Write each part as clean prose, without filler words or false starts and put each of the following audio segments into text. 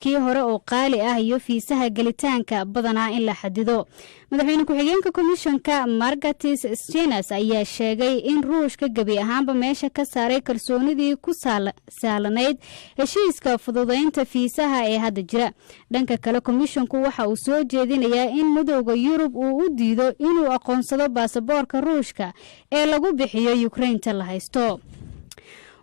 kii hore oo qaali ah iyo fiisaha galitaanka badanaa in la xadido. madaxweyne ku-xigeenka komishanka Margaret Steines ayaa sheegay in Ruushka gabi ahaanba meesha ka saaray kalsoonidii ku saalaneyd heshiiska fududeynta fiisaha ee hadda jira. dhanka kale komishanku waxa uu soo jeedinayaa in midowga Yurub uu u diido inuu aqoonsado baasaboorka Ruushka ee lagu bixiyo Ukraine la haysto.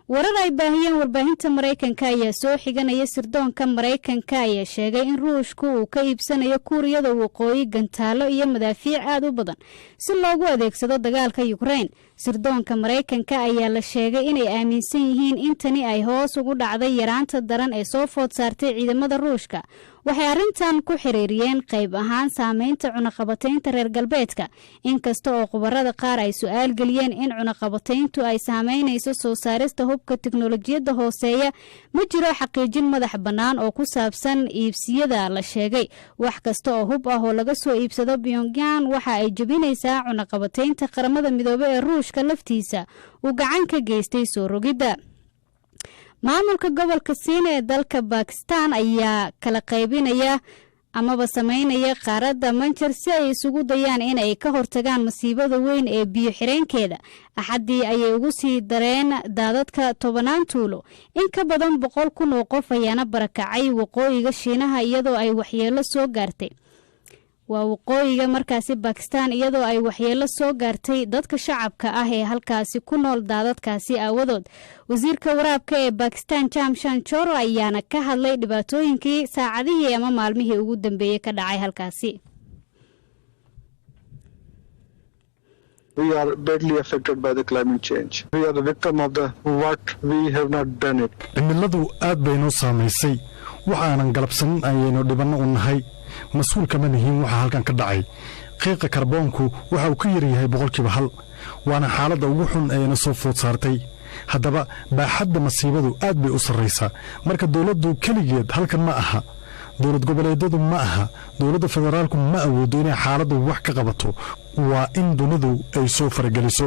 warar ay baahiyeen warbaahinta Mareykanka ayaa soo xiganaya sirdoonka Mareykanka ayaa sheegay in Ruushku uu ka iibsanayo Kuuriyada Waqooyi gantaalo iyo madaafiic aad u badan si loogu adeegsado dagaalka Ukraine. sirdoonka Mareykanka ayaa la sheegay inay aaminsan yihiin in tani ay hoos ugu dhacday yaraanta daran ee soo food saartay ciidamada Ruushka. waxay arrintan ku xiriiriyeen qayb ahaan saameynta cunaqabataynta reer galbeedka, inkasta oo khubarada qaar ay su'aal geliyeen in cunaqabatayntu ay saameynayso soo saarista hubka tiknoolajiyadda hooseeya. ma jiro xaqiijin madax bannaan oo ku saabsan iibsiyada la sheegay. wax kasta oo hub ah oo laga soo iibsado Pyongyang waxa ay jebinaysaa cunaqabataynta qaramada midoobay ee Ruushka laftiisa uu gacan ka geystay soo rogidda. maamulka gobolka Siin ee dalka Pakistan ayaa kala qaybinaya amaba sameynaya qaaradda Manchar si ay isugu dayaan in ay ka hortagaan masiibada weyn ee biyo xireenkeeda. axadii ayay ugu sii dareen daadadka 10 tuulo. in ka badan 100,000 oo qof ayaana barakacay waqooyiga Shiinaha iyadoo ay waxyeelo soo gaartay. waa waqooyiga markaasi Pakistan iyadoo ay waxyeelo soo gaartay dadka shacabka ah ee halkaasi ku nool daadadkaasi aawadood. wasiirka waraabka ee Pakistan Jamshan Choro ayaana ka hadlay dhibaatooyinkii saacadihii ama maalmihii ugu dambeeyay ka dhacay halkaasi. We are badly affected by the climate change. We are the victim of what we have not done it. cimiladu aad bay noo saamaysay. waxaanan galabsan ayaynu dhibanno u nahay. mas-uul kama nihiin waxa halkan ka dhacay. qiiqa karboonku waxa uu ka yaryahay 1%. waana xaaladda ugu xun ee na soo food saartay. haddaba baaxadda masiibadu aad bay u sarraysaa. marka dowladdu keligeed halkan ma aha. dowlad goboleedyadu ma aha. dowladda federaalku ma awoodo inay xaaladdu wax ka qabato. waa in dunidu ay soo farageliso.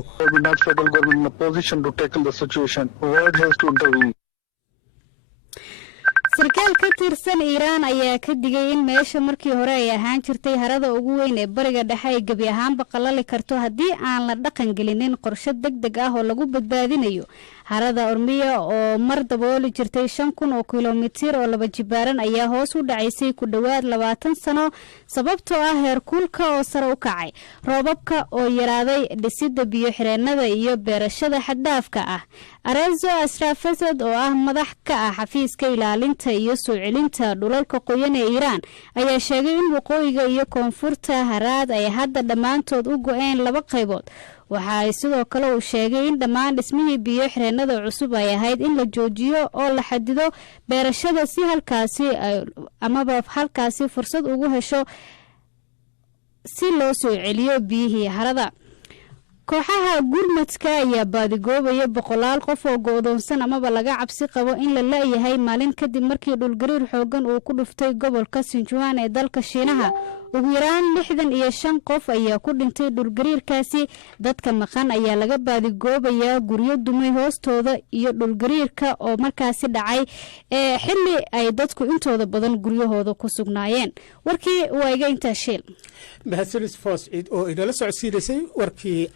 sarkaal ka tirsan Iiraan ayaa ka digay in meesha markii hore ay ahaan jirtay harada ugu weyn ee bariga dhexe ay gabi ahaanba qalali karto haddii aan la dhaqan gelinin qorshe degdeg ah oo lagu badbaadinayo. harada Ormiya oo mar dabooli jirtay 5,000 oo kiiloomitir oo laba jibaaran ayaa hoos u dhacaysay ku dhawaad 20 sano sababtoo ah heerkulka oo sare u kacay, roobabka oo yaraaday, dhisidda biyo xireenada iyo beerashada xad-dhaafka ah. Arezo Asrafazad oo ah madax ka ah xafiiska ilaalinta iyo soo celinta dhulalka qoyan ee Iiraan ayaa sheegay in waqooyiga iyo koonfurta Haraad ay hadda dhammaantood u go'een 2 qaybood. waxa ay sidoo kale uu sheegay in dhammaan dhismihii biyo xireenada cusub ay ahayd in la joojiyo oo la xadido beerashada si halkaasi fursad ugu hesho si loo soo celiyo biyihii harada. kooxaha gurmadka ayaa baadigoobaya 100 qof oo go'doonsan amaba laga cabsi qabo in la leeyahay maalin kadib markii dhulgariir xoogan uu ku dhuftay gobolka Sichuan ee dalka Shiinaha. ugu yaraan 65 qof ayaa ku dhintay dhulgariirkaasi. dadka maqan ayaa laga baadigoobaya guryo dumay hoostooda iyo dhulgariirka oo markaasi dhacay xilli ay dadku intooda badan guryahooda ku sugnaayeen. warkii waa iga intaa shil. mahadsanid Foos oo idala socodsiisay warkii